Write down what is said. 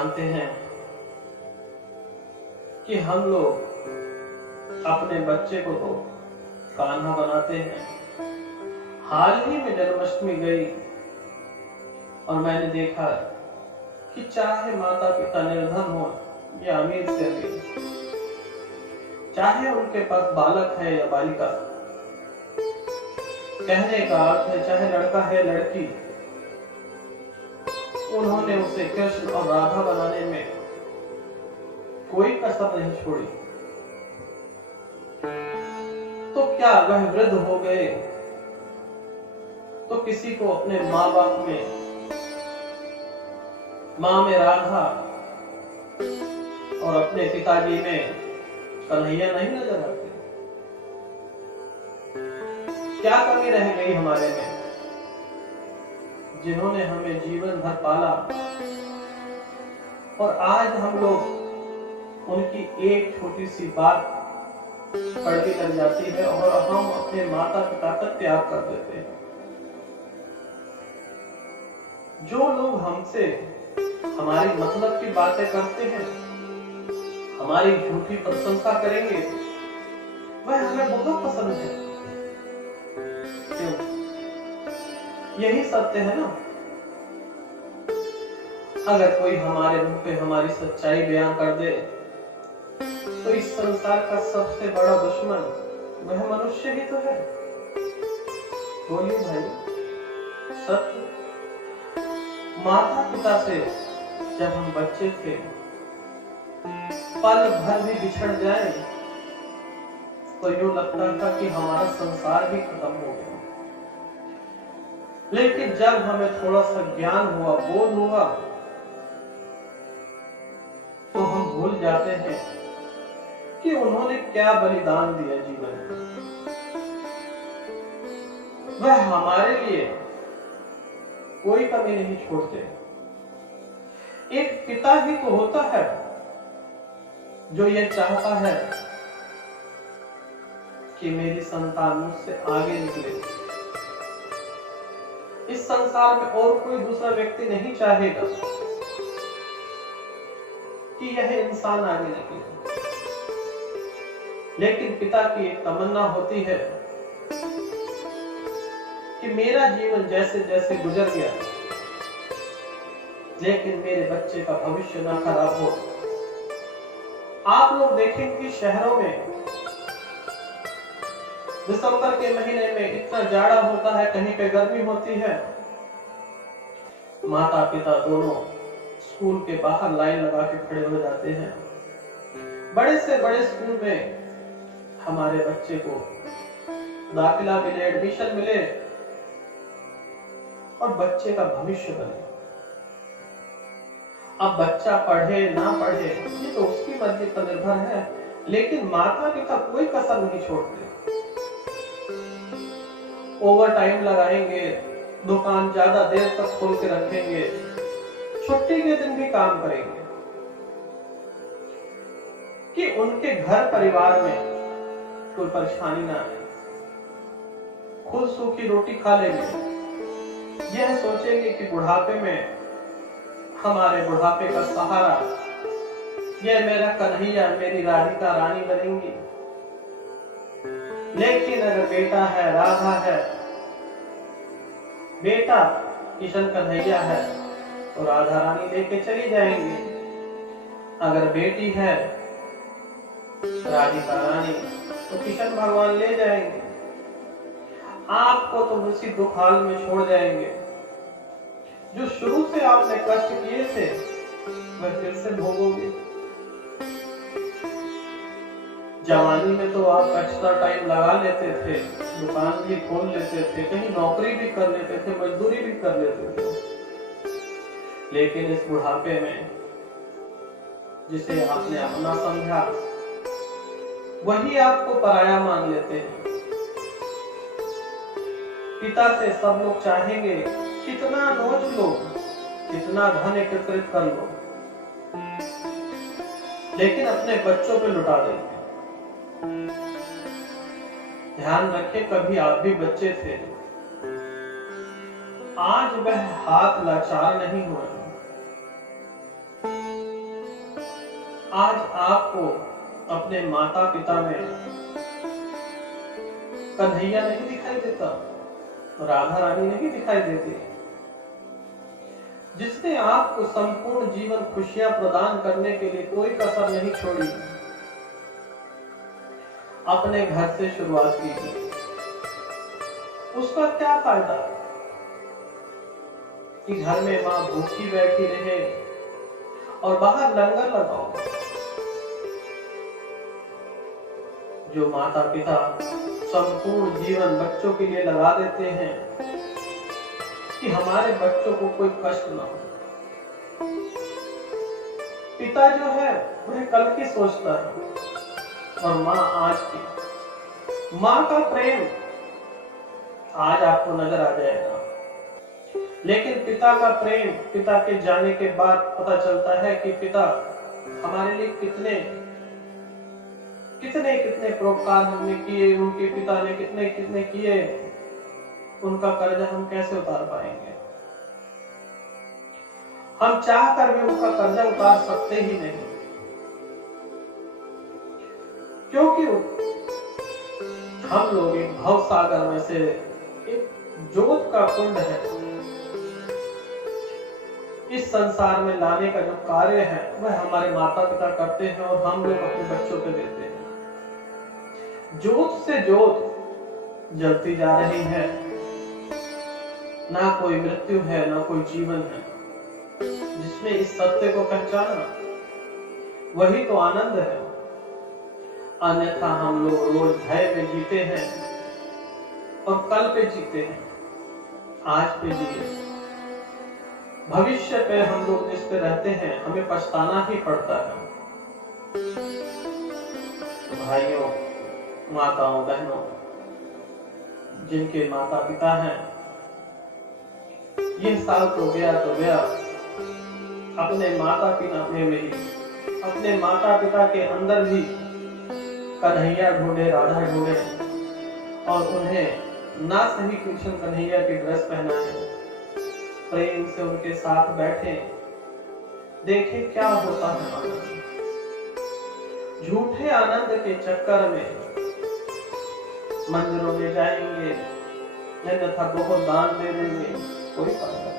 जानते हैं कि हम लोग अपने बच्चे को तो कान्हा बनाते हैं। हाल ही में जन्माष्टमी गई और मैंने देखा कि चाहे माता पिता निर्धन हो या अमीर से अमीर, चाहे उनके पास बालक है या बालिका, कहने का अर्थ है चाहे लड़का है लड़की, उन्होंने उसे कृष्ण और राधा बनाने में कोई कसर नहीं छोड़ी। तो क्या वह वृद्ध हो गए तो किसी को अपने माँ बाप में, माँ में राधा और अपने पिताजी में कन्हैया नहीं नजर आते? क्या कमी रह गई हमारे में, जिन्होंने हमें जीवन भर पाला और आज हम लोग उनकी एक छोटी सी बात कड़वी लग जाती है और हम अपने माता पिता का त्याग कर देते हैं। जो लोग हमसे हमारी मतलब की बातें करते हैं, हमारी झूठी प्रशंसा करेंगे, वह हमें बहुत पसंद है। क्यों? यही सत्य है ना। अगर कोई हमारे मुंह पे हमारी सच्चाई बयान कर दे तो इस संसार का सबसे बड़ा दुश्मन वह मनुष्य ही तो है। बोलिए भाई, सत्य। माता पिता से जब हम बच्चे थे, पल भर भी बिछड़ जाए तो यूं लगता था कि हमारा संसार भी खत्म हो गया। लेकिन जब हमें थोड़ा सा ज्ञान हुआ, बोध हुआ, तो हम भूल जाते हैं कि उन्होंने क्या बलिदान दिया जीवन में। वह हमारे लिए कोई कमी नहीं छोड़ते। एक पिता ही तो होता है जो यह चाहता है कि मेरी संतान मुझसे आगे निकले। इस संसार में और कोई दूसरा व्यक्ति नहीं चाहेगा कि यह इंसान आगे निकले, लेकिन पिता की एक तमन्ना होती है कि मेरा जीवन जैसे जैसे गुजर गया, लेकिन मेरे बच्चे का भविष्य ना खराब हो। आप लोग देखेंगे कि शहरों में दिसंबर के महीने में इतना जाड़ा होता है, कहीं पे गर्मी होती है। माता पिता दोनों स्कूल के बाहर लाइन लगा के खड़े हो जाते हैं। बड़े से बड़े स्कूल में हमारे बच्चे को दाखिला मिले, एडमिशन मिले और बच्चे का भविष्य बने। अब बच्चा पढ़े ना पढ़े ये तो उसकी मर्जी पर निर्भर है, लेकिन माता पिता कोई कसर नहीं छोड़ते। ओवर टाइम लगाएंगे, दुकान ज्यादा देर तक खोल के रखेंगे, छुट्टी के दिन भी काम करेंगे कि उनके घर परिवार में कोई परेशानी ना आए। खुद सूखी रोटी खा लेंगे, यह सोचेंगे कि बुढ़ापे में हमारे बुढ़ापे का सहारा यह मेरा कन्हैया, मेरी राधिका रानी बनेंगी। लेकिन अगर बेटा है, राधा है, बेटा किशन कन्हैया है तो राधा रानी लेके चली जाएंगी। अगर बेटी है राधिका रानी तो किशन भगवान ले जाएंगे। आपको तो उसी दुख हाल में छोड़ जाएंगे। जो शुरू से आपने कष्ट किए थे वह फिर से भोगोगे। जवानी में तो आप एक्स्ट्रा टाइम लगा लेते थे, दुकान भी खोल लेते थे, कहीं नौकरी भी कर लेते थे, मजदूरी भी कर लेते थे। लेकिन इस बुढ़ापे में जिसे आपने अपना समझा वही आपको पराया मान लेते हैं। पिता से सब लोग चाहेंगे कितना नोच लो, कितना धन एकत्रित कर लो, लेकिन अपने बच्चों पे लुटा देंगे। ध्यान रखें, कभी आप भी बच्चे थे, आज वह हाथ लाचार नहीं हुआ। आज आपको अपने माता पिता में कन्हैया नहीं दिखाई देता, राधा रानी नहीं दिखाई देती, जिसने आपको संपूर्ण जीवन खुशियां प्रदान करने के लिए कोई कसर नहीं छोड़ी। अपने घर से शुरुआत कीजिए। उसका क्या फायदा कि घर में मां भूखी बैठी रहे और बाहर लंगर लगाओ। जो माता पिता संपूर्ण जीवन बच्चों के लिए लगा देते हैं कि हमारे बच्चों को कोई कष्ट ना हो। पिता जो है वह कल की सोचता है और मां आज की। मां का प्रेम आज आपको नजर आ जाएगा, लेकिन पिता का प्रेम, पिता के जाने के बाद पता चलता है कि पिता हमारे लिए कितने कितने कितने परोपकार हमने किए, उनके पिता ने कितने कितने किए, उनका कर्जा हम कैसे उतार पाएंगे। हम चाह कर भी उनका कर्जा उतार सकते ही नहीं, क्योंकि हम लोग एक भव सागर में से एक जोत का कुंड है। इस संसार में लाने का जो कार्य है वह हमारे माता पिता करते हैं और हम लोग अपने बच्चों को देते हैं। जोत से जोत जलती जा रही है, ना कोई मृत्यु है ना कोई जीवन है। जिसने इस सत्य को पहचाना वही तो आनंद है। अन्यथा हम लोग रोज भय में जीते हैं और कल पे जीते हैं, आज पे जीते। भविष्य पे हम लोग जिस पे रहते हैं हमें पछताना ही पड़ता है। भाइयों, माताओं, बहनों, जिनके माता पिता हैं, ये साल तो गया तो गया, अपने माता पिता में ही, अपने माता पिता के अंदर भी कन्हैया ढूंढे, राधा ढूंढे और उन्हें ना सही कृष्ण कन्हैया की ड्रेस पहनाए, प्रेम से उनके साथ बैठे, देखें क्या होता है आनंद। झूठे आनंद के चक्कर में मंदिरों में जाएंगे, अन्यथा बहुत दान दे देंगे, कोई फायदा